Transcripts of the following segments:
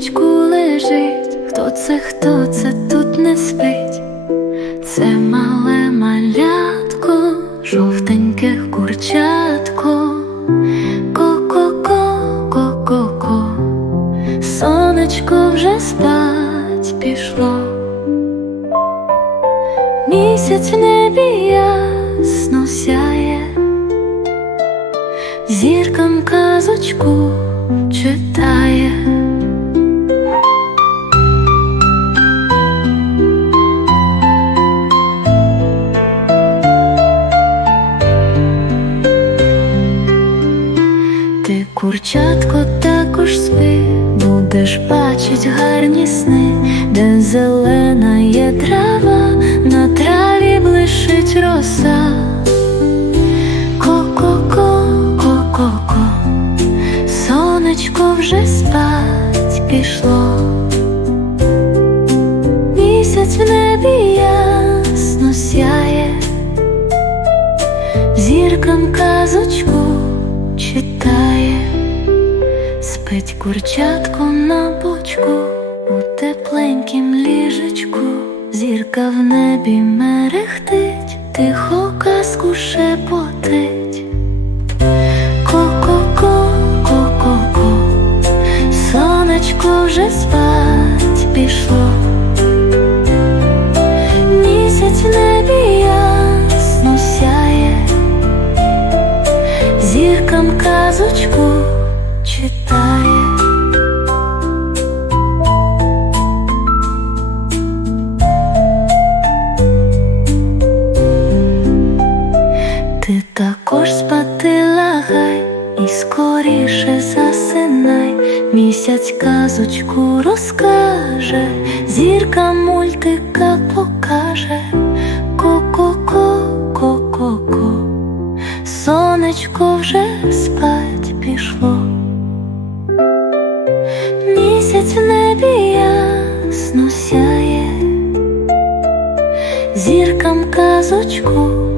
ліжечку лежить, хто це, хто це тут не спить, це мале малятко, жовтеньких курчатко, ко-ко-ко, ко-ко-ко, сонечко вже спать пішло. Місяць в небі ясно сяє, зіркам казочку читає. Ти, також спи, будеш бачить гарні сни, де зелена є трава, на траві блищить роса. Ко-ко-ко, ко-ко-ко, сонечко вже спать пішло. Місяць в небі ясно сяє, зіркам казочку читає, спить курчатко на бочку, у тепленькім ліжечку, зірка в небі мерехтить, тихо казку шепотить. Ко-ко-ко, ко-ко-ко, сонечко вже спать пішло. Місяць в читає. Ти також спати лагай і скоріше засинай, місяць казочку розкаже, зірка мультика покаже, ко-ко-ко, ко-ко-ко, сонечко вже зіркам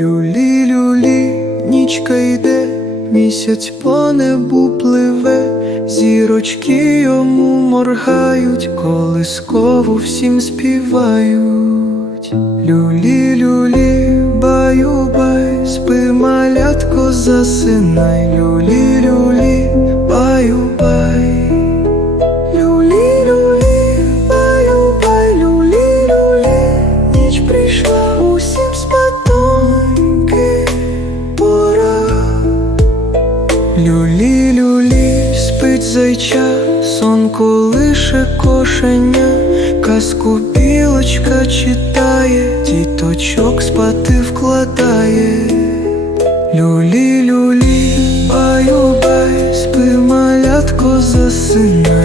Люлі, люлі, нічка йде, місяць по небу пливе, зірочки йому моргають, колискову всім співають. Люлі, люлі, баю, бай, спи, малятко, засинай, люлі, люлі, Люлі, люлі, спить зайча, сон колише кошеня, казку білочка читає, діточок спати вкладає. Люлі, люлі, баю, бай, спи, малятко, засинай,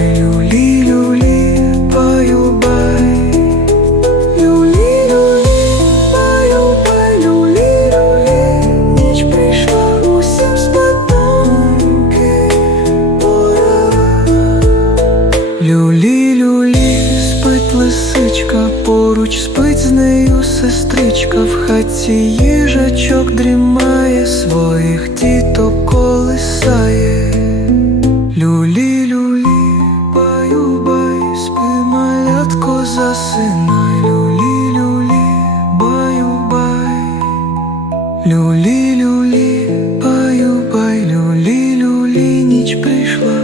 Люлі, люлі, спить лисичка, поруч спить з нею сестричка, в хаті їжачок дрімає, своїх діток колисає. Люлі, люлі, баю, бай, спи, малятко, засинай, люлі, люлі, баю, бай. Люлі, люлі, баю, бай, люлі, люлі, ніч прийшла,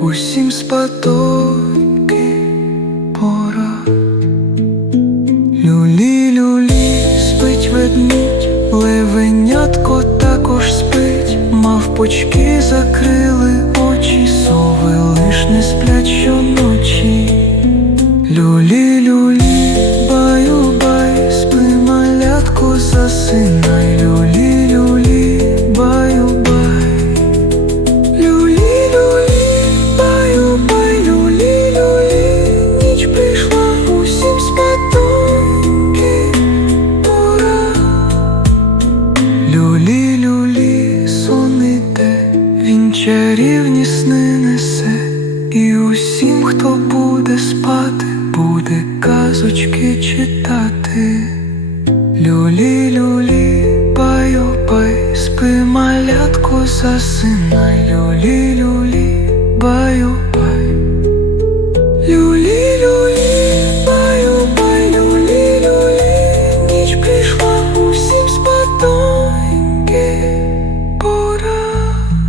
усім спатоньки Люлі, люлі, спить ведмідь, левенятко також спить, мавпочки закрили очі, сови лиш не сплять щоночі. Чарівні сни несе, і усім, хто буде спати, буде казочки читати. Люлі, люлі, баю, бай, спи, малятко, засинай, люлі, люлі, баю.